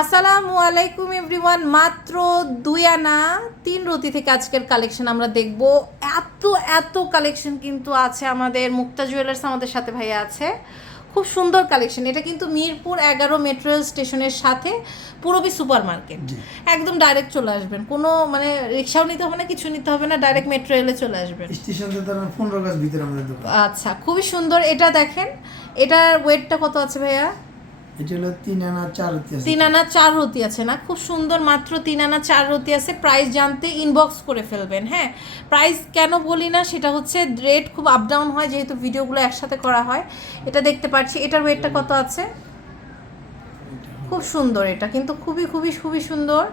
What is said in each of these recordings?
আসসালামু আলাইকুম এভরিওয়ান মাত্র দুই আনা তিন রতি থেকে আজকের কালেকশন আমরা দেখব। এত এত কালেকশন কিন্তু আছে আমাদের মুক্তা জুয়েলার্স আমাদের সাথে ভাইয়া আছে। খুব সুন্দর কালেকশন এটা কিন্তু মিরপুর এগারো মেট্রো রেল স্টেশনের সাথে পুরবি সুপার মার্কেট একদম ডাইরেক্ট চলে আসবেন কোনো মানে রিক্সাও নিতে হবে না কিছু নিতে হবে না ডাইরেক্ট মেট্রো রেলে চলে আসবেন। আচ্ছা খুবই সুন্দর এটা দেখেন এটার ওয়েটটা কত আছে ভাইয়া? এটা হলো তিন আনা চার হতে আছে। তিন আনা চার রতি আছে না? খুব সুন্দর মাত্র তিন আনা চার রতি আছে। প্রাইস জানতে ইনবক্স করে ফেলবেন হ্যাঁ? প্রাইস কেন বলি না সেটা হচ্ছে রেট খুব আপ ডাউন হয় যেহেতু ভিডিওগুলো একসাথে করা হয়। এটা দেখতে পাচ্ছি এটার ওয়েটটা কত আছে? খুব সুন্দর এটা কিন্তু খুবই খুবই খুবই সুন্দর।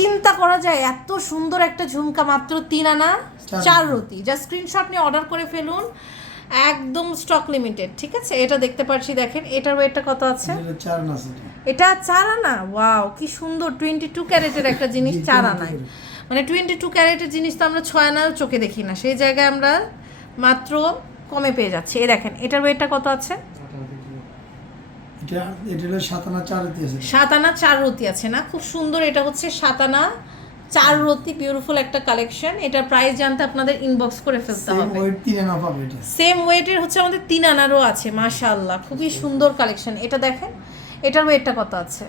চিন্তা করা যায় এত সুন্দর একটা ঝুমকা মাত্র তিন আনা চার রতি। রতি যা স্ক্রিনশট নিয়ে অর্ডার করে ফেলুন। একদম স্টক লিমিটেড ঠিক আছে? এটা দেখতে পাচ্ছি দেখেন এটার ওয়েটটা কত আছে? এটা চার আনা ওয়াও কি সুন্দর টোয়েন্টি টু ক্যারেটের একটা জিনিস চার আনায় মানে টোয়েন্টি টু ক্যারেটের জিনিস তো আমরা ছয় আনার চোখে দেখি না। সেই জায়গায় আমরা মাত্র কমে পেয়ে যাচ্ছি। এই দেখেন এটার ওয়েটটা কত আছে? এটা এটা হলো সাত আনা চার রতি আছে না? খুব সুন্দর এটা হচ্ছে সাত আনা চার রতি বিউটিফুল একটা কালেকশন এটার প্রাইস জানতে আপনাদের ইনবক্স করে ফেলতে হবে। সেম ওয়েটের হচ্ছে আমাদের তিন আনারও আছে মাশাআল্লাহ। খুবই সুন্দর কালেকশন এটা দেখেন এটার ওয়েটটা কত আছে?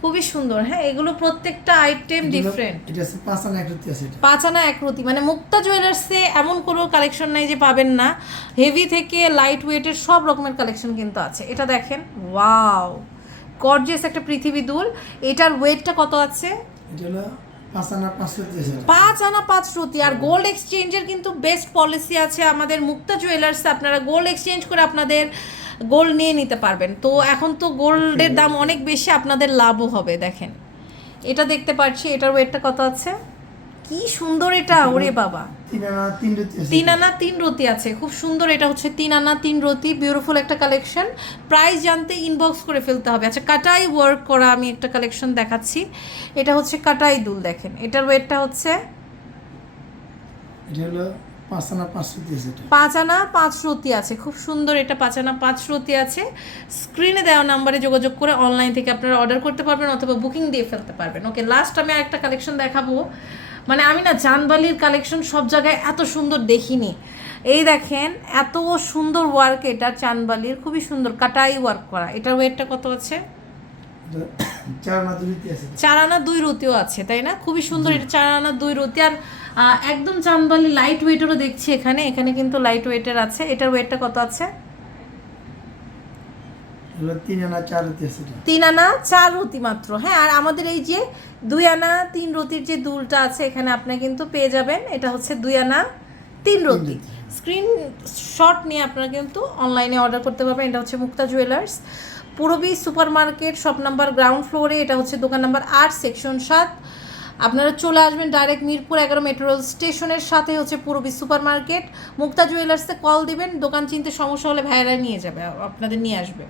খুবই সুন্দর হ্যাঁ? এগুলো প্রত্যেকটা আইটেম ডিফারেন্ট পাঁচ আনা এক হতে আছে এটা। পাঁচ আনা এক রতি। মানে মুক্তা জুয়েলার্সে এমন কোনো কালেকশন নাই যে পাবেন না। হেভি থেকে লাইট ওয়েটের সব রকমের কালেকশন কিন্তু আছে। এটা দেখেন ওয়াও গর্জিয়াস একটা পৃথিবী দুল। এটার ওয়েটটা কত আছে? এটা পাঁচ আনা পাঁচ হতে আছে। এটা। পাঁচ আনা পাঁচ রতি আর গোল্ড এক্সচেঞ্জের কিন্তু বেস্ট পলিসি আছে আমাদের মুক্তা জুয়েলার্স আপনারা গোল্ড এক্সচেঞ্জ করে আপনাদের গোল্ড নিয়ে নিতে পারবেন। তো এখন তো গোল্ডের দাম অনেক বেশি আপনাদের লাভও হবে দেখেন। এটা দেখতে পাচ্ছি এটার ওয়েটটা কত আছে? কি সুন্দর এটা ওরে বাবা। তিন আনা তিন রতি আছে খুব সুন্দর এটা হচ্ছে তিন আনা তিন রতি বিউটিফুল একটা কালেকশন প্রাইস জানতে ইনবক্স করে ফেলতে হবে। আচ্ছা কাটাই ওয়ার্ক করা আমি একটা কালেকশন দেখাচ্ছি। এটা হচ্ছে কাটাই দুল দেখেন। এটার ওয়েটটা হচ্ছে পাঁচ আনা পাঁচ হতে আছে পাঁচ আনা পাঁচ রতি আছে খুব সুন্দর এটা পাঁচ আনা পাঁচ রতি আছে। স্ক্রিনে দেওয়া নাম্বারে যোগাযোগ করে অনলাইন থেকে আপনারা অর্ডার করতে পারবেন অথবা বুকিং দিয়ে ফেলতে পারবেন। ওকে লাস্ট আমি আরেকটা কালেকশন দেখাবো। মানে আমি না চানবালির কালেকশন সব জায়গায় এত সুন্দর দেখিনি। এই দেখেন এত সুন্দর ওয়ার্ক এটা চানবালির খুবই সুন্দর কাটাই ওয়ার্ক করা। এটার ওয়েটটা কত আছে? চার আনা দুই রতিও আছে। তাই না? খুবই সুন্দর এটা চার আনা দুই রতি আর একদম চানবালি লাইট ওয়েটেরও দেখছি এখানে এখানে কিন্তু লাইট ওয়েটের আছে। এটার ওয়েটটা কত আছে? তিন আনা চার রতি মাত্র। হ্যাঁ আর আমাদের এই যে দুই আনা তিন রতির যে দুলটা আছে এখানে আপনি কিন্তু পেয়ে যাবেন। এটা হচ্ছে দুই আনা তিন রতি রতি। স্ক্রিন শট নিয়ে আপনারা কিন্তু অনলাইনে অর্ডার করতে পারবেন। এটা হচ্ছে Mukta jewellers. Purabi super market shop number ground ফ্লোরে। এটা হচ্ছে দোকান নাম্বার আট সেকশন সাত। আপনারা চলে আসবেন ডাইরেক্ট মিরপুর এগারো মেট্রো রেল স্টেশনের সাথে হচ্ছে পুরবি সুপার মার্কেট মুক্তা জুয়েলার্সে কল দিবেন। দোকান চিনতে সমস্যা হলে ভাইয়েরা নিয়ে যাবে আপনাদের নিয়ে আসবে।